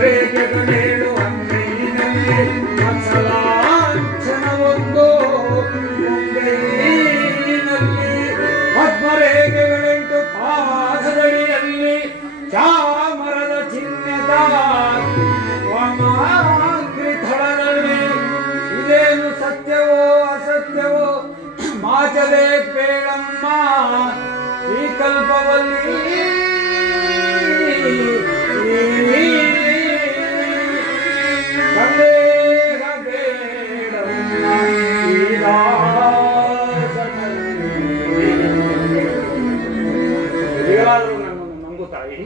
ರೇಖೆಗಳೇಳು ಅಂಗೈನಲ್ಲಿ ಮತ್ಸಲಾಂಛನವೊಂದು ಮುಂಗೈನಲ್ಲಿ ಪದ್ಮರೇಖೆಗಳೆಂಟು ಪಾದದಡಿಯಲ್ಲಿ ಚಾಮರದ ಚಿಹ್ನೆದ ವಾಮಾಂಗ್ರಿಥಳದಲ್ಲಿ ಇದೇನು ಸತ್ಯವೋ ಅಸತ್ಯವೋ ಮಾಚಲೇ ಬೇಡಮ್ಮ ಈ ಕಲ್ಪವಲ್ಲಿ ನಂಬು ತಾಯಿ.